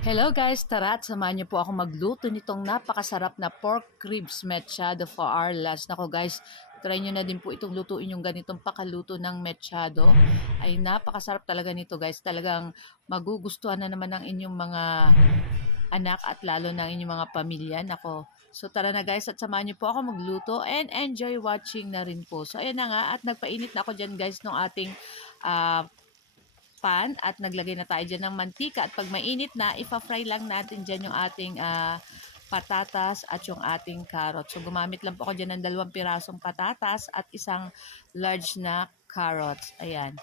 Hello guys, tara at samahan niyo po ako magluto nitong napakasarap na pork ribs mechado for our lunch. Nako guys, try niyo na din po itong lutuin yung ganitong pakaluto ng mechado. Ay napakasarap talaga nito guys. Talagang magugustuhan na naman ng inyong mga anak at lalo ng inyong mga pamilya. Nako, so tara na guys at samahan niyo po ako magluto and enjoy watching na rin po. So ayan na nga at nagpainit na ako dyan guys ng ating ah, pan at naglagay na tayo dyan ng mantika at pag mainit na, ipa-fry lang natin dyan yung ating patatas at yung ating carrot. So gumamit lang po ako dyan ng 2 pirasong patatas at isang large na carrots. Ayan.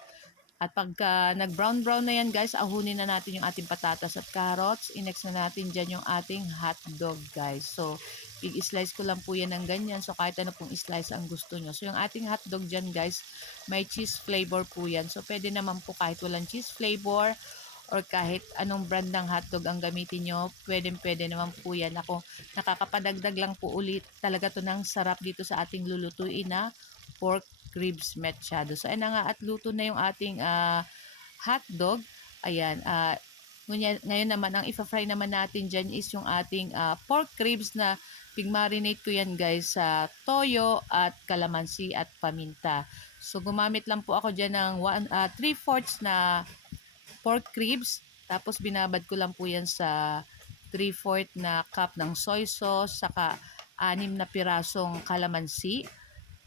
At pagka nag-brown-brown na yan guys, ahunin na natin yung ating patatas at carrots. I-next na natin dyan yung ating hotdog guys. So, i-slice ko lang po yan ng ganyan. So, kahit ano pong slice ang gusto nyo. So, yung ating hotdog dyan guys, may cheese flavor po yan. So, pwede naman po kahit walang cheese flavor or kahit anong brand ng hotdog ang gamitin nyo, pwede naman po yan. Ako, nakakapadagdag lang po ulit talaga to ng sarap dito sa ating lulutuin na pork ribs mechado. So, ayan na nga at luto na yung ating hotdog. Ayan, ngayon naman, ang ipa-fry naman natin dyan is yung ating pork ribs na pig-marinate ko yan guys sa toyo at kalamansi at paminta. So, gumamit lang po ako dyan ng 3/4 na pork ribs. Tapos, binabad ko lang po yan sa 3/4 na cup ng soy sauce, saka 6 na pirasong kalamansi,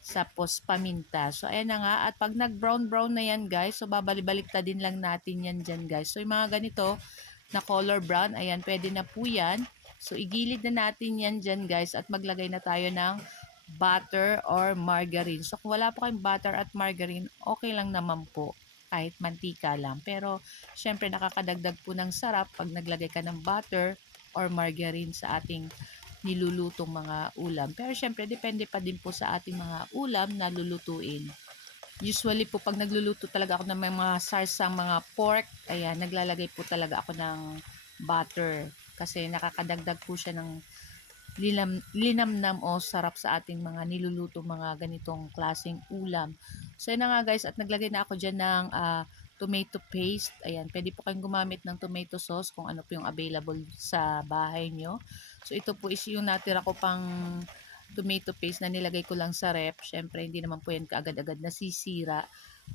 tapos paminta. So, ayan na nga. At pag nag-brown-brown na yan, guys, so babalik-baliktadin lang natin yan dyan, guys. So, yung mga ganito na color brown, ayan, pwede na po yan. So, igilid na natin yan dyan, guys, at maglagay na tayo ng butter or margarine. So, kung wala po kayong butter at margarine, okay lang naman po. Kahit mantika lang. Pero, syempre, nakakadagdag po ng sarap pag naglagay ka ng butter or margarine sa ating nilulutong mga ulam. Pero syempre, depende pa din po sa ating mga ulam na lulutuin. Usually po, pag nagluluto talaga ako ng mga sarsang mga pork, ayan, naglalagay po talaga ako ng butter. Kasi nakakadagdag po siya ng linamnam o sarap sa ating mga niluluto mga ganitong klaseng ulam. So yun na nga guys, at naglagay na ako dyan ng tomato paste. Ayan, pwede po kayong gumamit ng tomato sauce kung ano po yung available sa bahay nyo. So ito po is yung natira ko pang tomato paste na nilagay ko lang sa ref. Syempre, hindi naman po yan kaagad-agad nasisira.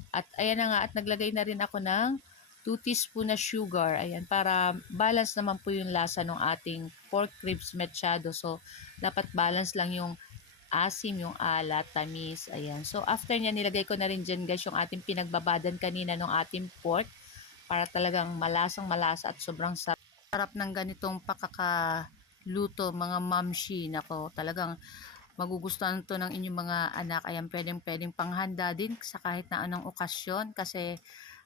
At ayan na nga, at naglagay na rin ako ng 2 teaspoon na sugar. Ayan, para balance naman po yung lasa ng ating pork ribs mechado. So, dapat balance lang yung asim, yung alat, tamis. Ayan. So, after niya, nilagay ko na rin dyan guys yung ating pinagbabadan kanina ng ating pork para talagang malasang malasa at sobrang sarap ng ganitong pakakaluto, mga mamshi. Nako, talagang magugustuhan to ng inyong mga anak. Ayan, pwedeng panghanda din sa kahit na anong okasyon kasi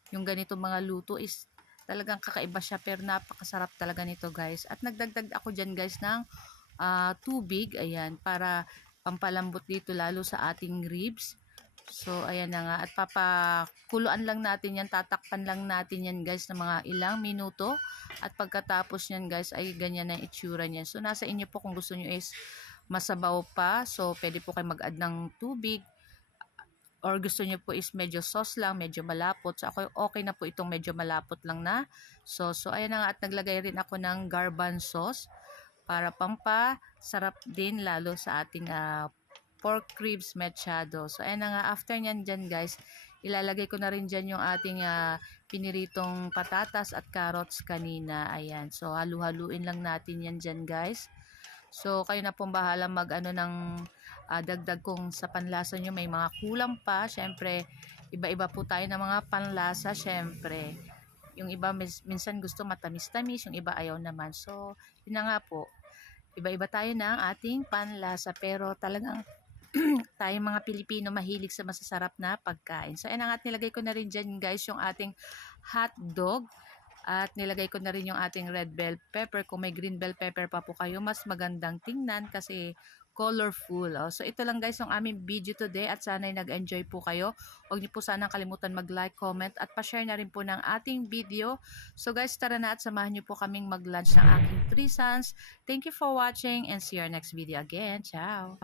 yung ganito mga luto is talagang kakaiba siya pero napakasarap talaga nito guys. At nagdagdag ako dyan guys ng tubig, ayan, para pampalambot dito lalo sa ating ribs. So, ayan na nga. At papakuluan lang natin yan, tatakpan lang natin yan guys ng mga ilang minuto. At pagkatapos yan guys, ay ganyan na itsura niyan. So, nasa inyo po kung gusto nyo is masabaw pa. So, pwede po kayo mag-add ng tubig or gusto niyo po is medyo sauce lang, medyo malapot. So, ako okay na po itong medyo malapot lang na sauce. So, ayan na nga at naglagay rin ako ng garbanzos para sarap din lalo sa ating pork ribs mechado. So, ayan na nga. After nyan dyan guys, ilalagay ko na rin dyan yung ating piniritong patatas at carrots kanina. Ayan. So, halu-haluin lang natin yan dyan guys. So, kayo na pong bahala mag-ano ng dagdag kung sa panlasa nyo may mga kulang pa. Syempre, iba-iba po tayo ng mga panlasa. Syempre, yung iba minsan gusto matamis-tamis, yung iba ayaw naman. So, yun na nga po. Iba-iba tayo ng ating panlasa. Pero talagang tayong mga Pilipino mahilig sa masasarap na pagkain. So, ayan nga at nilagay ko na rin dyan guys yung ating hot dog. At nilagay ko na rin yung ating red bell pepper. Kung may green bell pepper pa po kayo, mas magandang tingnan kasi colorful. Oh. So ito lang guys yung aming video today at sana'y nag-enjoy po kayo. Huwag niyo po sanang kalimutan mag-like, comment at pa-share na rin po ng ating video. So guys, tara na at samahan niyo po kaming mag-lunch ng aking 3 sons. Thank you for watching and see you next video again. Ciao!